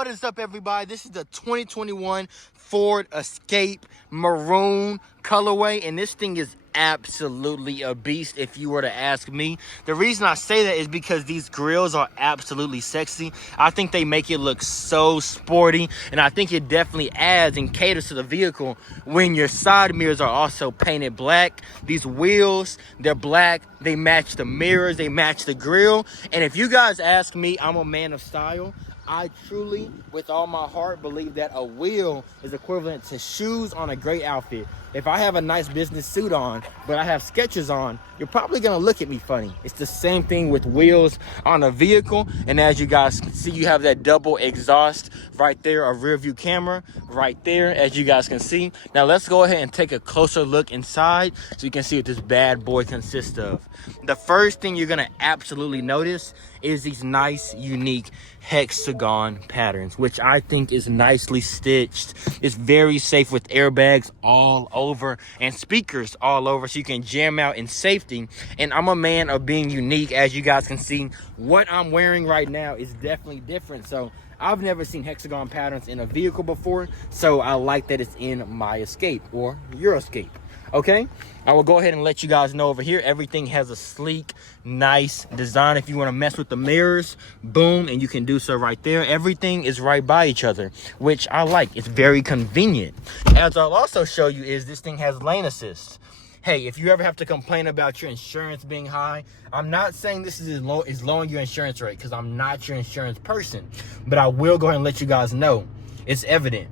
what is up, everybody? This is the 2021 Ford Escape Maroon colorway, and this thing is absolutely a beast if you were to ask me. The reason I say that is because these grills are absolutely sexy. I think they make it look so sporty, and I think it definitely adds and caters to the vehicle when your side mirrors are also painted black. These wheels, they're black, they match the mirrors, they match the grill. And if you guys ask me, I'm a man of style. I truly, with all my heart, believe that a wheel is equivalent to shoes on a great outfit. If I have a nice business suit on, but I have Skechers on, you're probably gonna look at me funny. It's the same thing with wheels on a vehicle. And as you guys can see, you have that double exhaust right there, a rear view camera right there, as you guys can see. Now let's go ahead and take a closer look inside so you can see what this bad boy consists of. The first thing you're gonna absolutely notice is these nice, unique hexagon patterns, which I think is nicely stitched. It's very safe with airbags all over and speakers all over, so you can jam out in safety. And I'm a man of being unique. As you guys can see, what I'm wearing right now is definitely different. So I've never seen hexagon patterns in a vehicle before, so I like that it's in my Escape or your Escape. Okay, I will go ahead and let you guys know over here, everything has a sleek, nice design. If you want to mess with the mirrors, boom, and you can do so right there. Everything is right by each other, which I like. It's very convenient. As I'll also show you is this thing has lane assist. Hey, if you ever have to complain about your insurance being high, I'm not saying this is lowering your insurance rate, because I'm not your insurance person, but I will go ahead and let you guys know it's evident.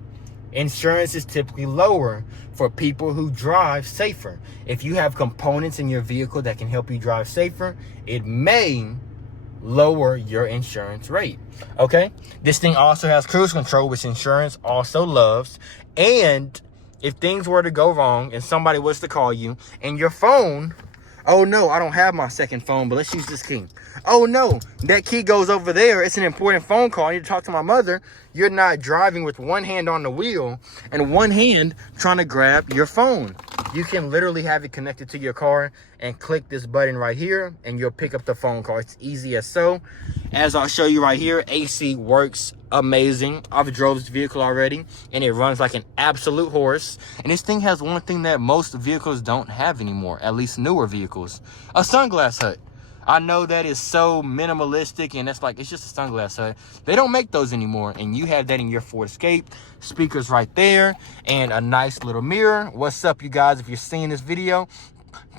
Insurance is typically lower for people who drive safer. If you have components in your vehicle that can help you drive safer, it may lower your insurance rate. Okay, this thing also has cruise control, which insurance also loves. And if things were to go wrong and somebody was to call you and your phone, oh no, I don't have my second phone, but let's use this key. Oh no, that key goes over there. It's an important phone call. I need to talk to my mother. You're not driving with one hand on the wheel and one hand trying to grab your phone. You can literally have it connected to your car and click this button right here and you'll pick up the phone call. It's easy as so. As I'll show you right here, AC works amazing. I've drove this vehicle already and it runs like an absolute horse. And this thing has one thing that most vehicles don't have anymore, at least newer vehicles: a sunglass hut. I know that is so minimalistic and it's like, it's just a sunglass hut. They don't make those anymore, and you have that in your Ford Escape. Speakers right there and a nice little mirror. What's up, you guys? If you're seeing this video,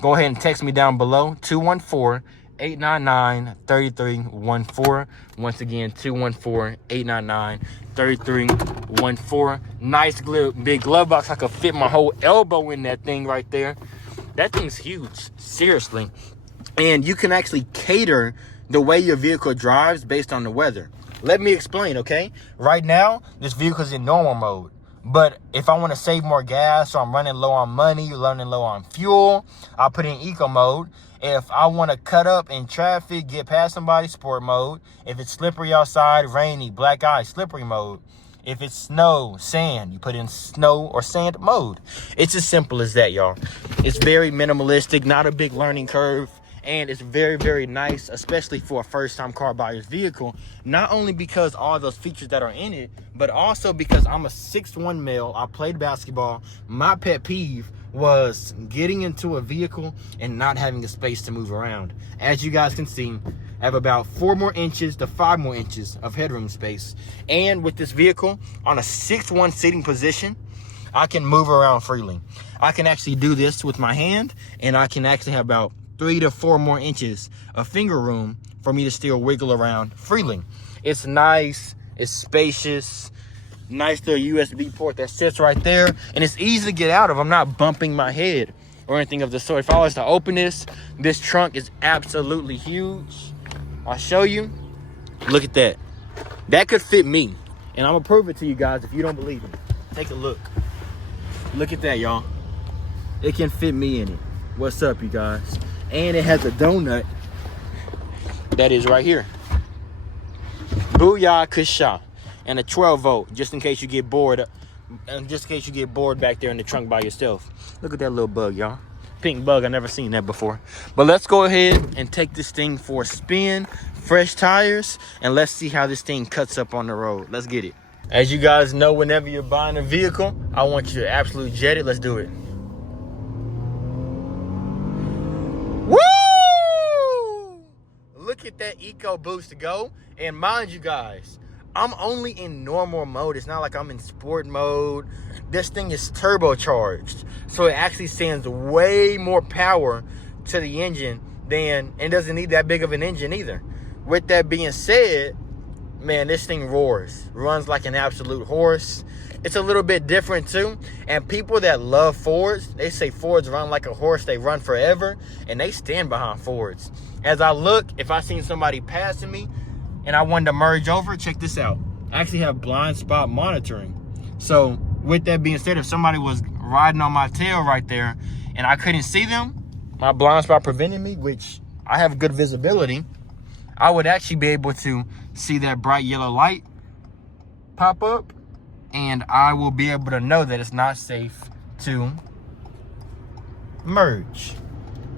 go ahead and text me down below, 214-899-3314. Once again, 214-899-3314. Nice big glove box. I could fit my whole elbow in that thing right there. That thing's huge, seriously. And you can actually cater the way your vehicle drives based on the weather. Let me explain, okay? Right now, this vehicle is in normal mode. But if I want to save more gas, or I'm running low on money, running low on fuel, I'll put it in eco mode. If I want to cut up in traffic, get past somebody, sport mode. If it's slippery outside, rainy, black ice, slippery mode. If it's snow, sand, you put in snow or sand mode. It's as simple as that, y'all. It's very minimalistic, not a big learning curve. And it's very, very nice, especially for a first-time car buyer's vehicle. Not only because all those features that are in it, but also because I'm a 6'1" male. I played basketball. My pet peeve was getting into a vehicle and not having the space to move around. As you guys can see, I have about 4 more inches to 5 more inches of headroom space. And with this vehicle on a 6'1" sitting position, I can move around freely. I can actually do this with my hand, and I can actually have about 3 to 4 more inches of finger room for me to still wiggle around freely. It's nice, it's spacious, nice little USB port that sits right there, and it's easy to get out of. I'm not bumping my head or anything of the sort. If I was to open this trunk is absolutely huge. I'll show you. Look at that. That could fit me, and I'm gonna prove it to you guys if you don't believe me. Take a look. Look at that, y'all. It can fit me in it. What's up, you guys? And it has a donut that is right here. Booyah Kusha. And a 12 volt, just in case you get bored. And just in case you get bored back there in the trunk by yourself. Look at that little bug, y'all. Pink bug, I've never seen that before. But let's go ahead and take this thing for a spin. fresh tires, and let's see how this thing cuts up on the road. Let's get it. As you guys know, whenever you're buying a vehicle, I want you to absolutely jet it. Let's do it. Woo! Look at that EcoBoost go. And mind you guys, I'm only in normal mode. It's not like I'm in sport mode. This thing is turbocharged, so it actually sends way more power to the engine than, and doesn't need that big of an engine either. With that being said, man, this thing roars, runs like an absolute horse. It's a little bit different too. And people that love Fords, they say Fords run like a horse. They run forever, and they stand behind Fords. As I look, if I seen somebody passing me and I wanted to merge over, check this out. I actually have blind spot monitoring. So with that being said, if somebody was riding on my tail right there and I couldn't see them, my blind spot prevented me, which I have good visibility, I would actually be able to see that bright yellow light pop up, and I will be able to know that it's not safe to merge.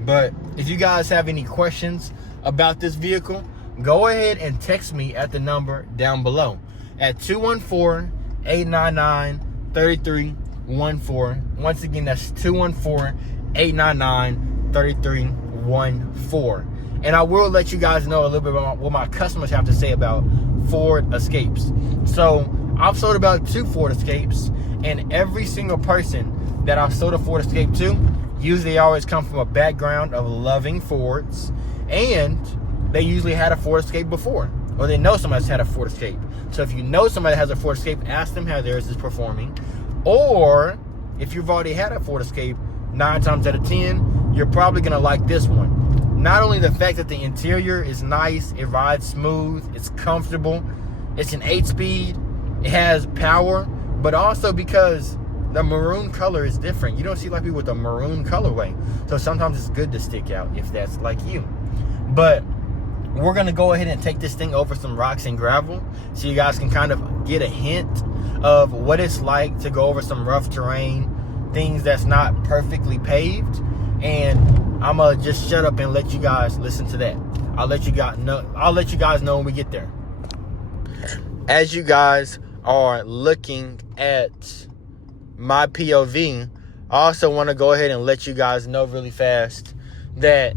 But if you guys have any questions about this vehicle, go ahead and text me at the number down below at 214-899-3314. Once again, that's 214-899-3314. And I will let you guys know a little bit about what my customers have to say about Ford Escapes. So I've sold about 2 Ford Escapes, and every single person that I've sold a Ford Escape to usually always come from a background of loving Fords, and they usually had a Ford Escape before, or they know somebody's had a Ford Escape. So if you know somebody that has a Ford Escape, ask them how theirs is performing. Or if you've already had a Ford Escape, 9 times out of 10, you're probably gonna like this one. Not only the fact that the interior is nice, it rides smooth, it's comfortable, it's an 8-speed, it has power, but also because the maroon color is different. You don't see a lot of people with a maroon colorway. So sometimes it's good to stick out if that's like you. But we're gonna go ahead and take this thing over some rocks and gravel so you guys can kind of get a hint of what it's like to go over some rough terrain, things that's not perfectly paved. And I'm gonna just shut up and let you guys listen to that. I'll let you guys know when we get there. As you guys are looking at my POV, I also want to go ahead and let you guys know really fast that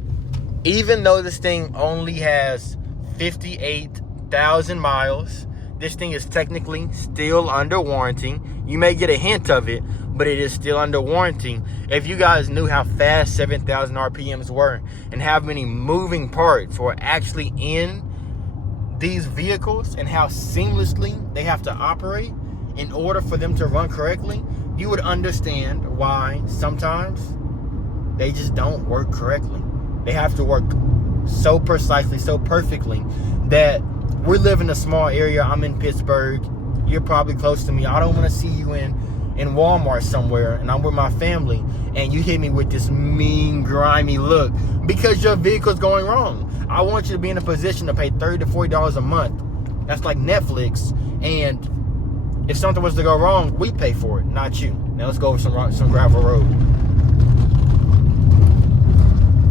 even though this thing only has 58,000 miles, this thing is technically still under warranty. You may get a hint of it, but it is still under warranty. If you guys knew how fast 7,000 RPMs were and how many moving parts were actually in these vehicles and how seamlessly they have to operate in order for them to run correctly, you would understand why sometimes they just don't work correctly. They have to work so precisely, so perfectly that we live in a small area. I'm in Pittsburgh. You're probably close to me. I don't want to see you in Walmart somewhere and I'm with my family and you hit me with this mean, grimy look because your vehicle's going wrong. I want you to be in a position to pay $30 to $40 a month. That's like Netflix. And if something was to go wrong, we pay for it, not you. Now let's go over some gravel road.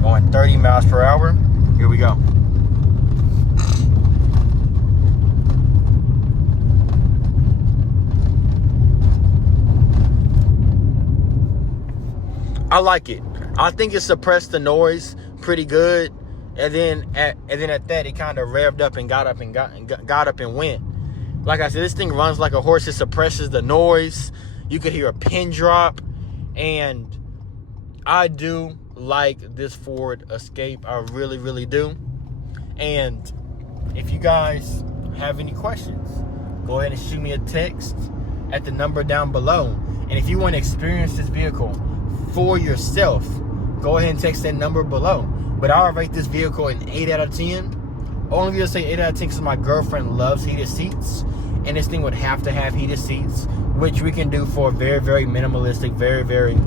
Going 30 miles per hour. Here we go. I like it. I think it suppressed the noise pretty good, and then at that it kind of revved up and got up and went. Like I said, this thing runs like a horse. It suppresses the noise. You could hear a pin drop, and I do like this Ford Escape. I really, really do. And if you guys have any questions, go ahead and shoot me a text at the number down below. And if you want to experience this vehicle for yourself, go ahead and text that number below. But I'll rate this vehicle an 8 out of 10. Only gonna say 8 out of 10 because my girlfriend loves heated seats, and this thing would have to have heated seats, which we can do for a very, very minimalistic, very, very,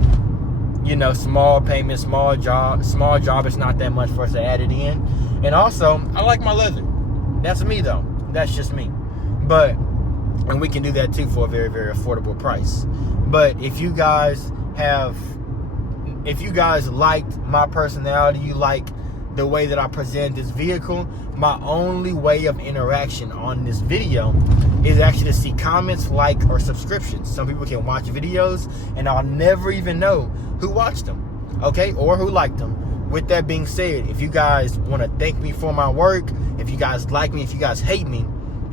small payment, small job. It's not that much for us to add it in. And also, I like my leather. That's me though. That's just me. And we can do that too for a very, very affordable price. But if you guys liked my personality, you like the way that I present this vehicle, my only way of interaction on this video is actually to see comments, like, or subscriptions. Some people can watch videos and I'll never even know who watched them, okay, or who liked them. With that being said, if you guys want to thank me for my work, if you guys like me, if you guys hate me,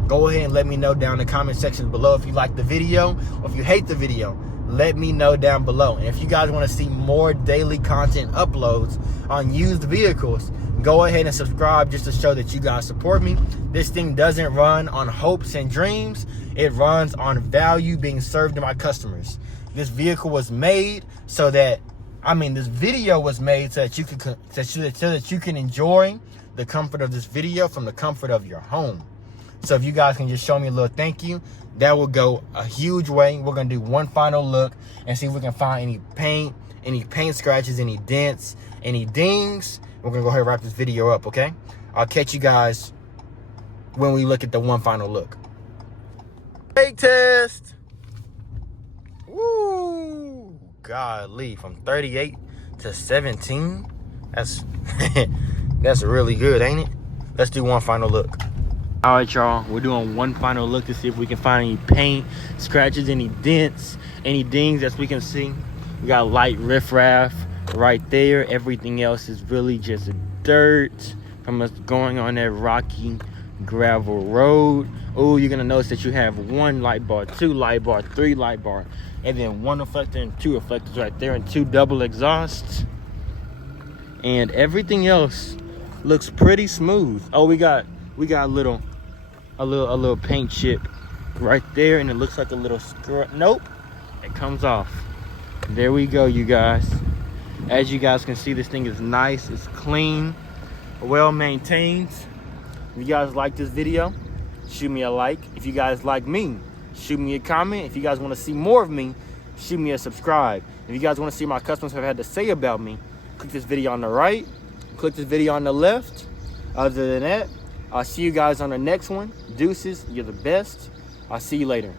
go ahead and let me know down in the comment section below. If you like the video or if you hate the video, let me know down below. And if you guys want to see more daily content uploads on used vehicles, go ahead and subscribe just to show that you guys support me. This thing doesn't run on hopes and dreams. It runs on value being served to my customers. This vehicle was made so that, this video was made so that you can so that you can enjoy the comfort of this video from the comfort of your home. So if you guys can just show me a little thank you, that will go a huge way. We're gonna do one final look and see if we can find any paint scratches, any dents, any dings. We're gonna go ahead and wrap this video up, okay? I'll catch you guys when we look at the one final look. Brake test. Woo! Golly, from 38 to 17. That's that's really good, ain't it? Let's do one final look. All right, y'all, we're doing one final look to see if we can find any paint scratches, any dents, any dings as we can see. We got light riffraff right there. Everything else is really just dirt from us going on that rocky gravel road. Oh, you're gonna notice that you have one light bar, two light bar, three light bar, and then one reflector and two reflectors right there, and two double exhausts. And everything else looks pretty smooth. Oh, we got a little paint chip right there, and it looks like a little scrub. Nope, it comes off. There we go, you guys. As you guys can see, this thing is nice, it's clean, well maintained. If you guys like this video, shoot me a like. If you guys like me, shoot me a comment. If you guys want to see more of me, shoot me a subscribe. If you guys want to see what my customers have had to say about me, click this video on the right, click this video on the left. Other than that, I'll see you guys on the next one. Deuces, you're the best. I'll see you later.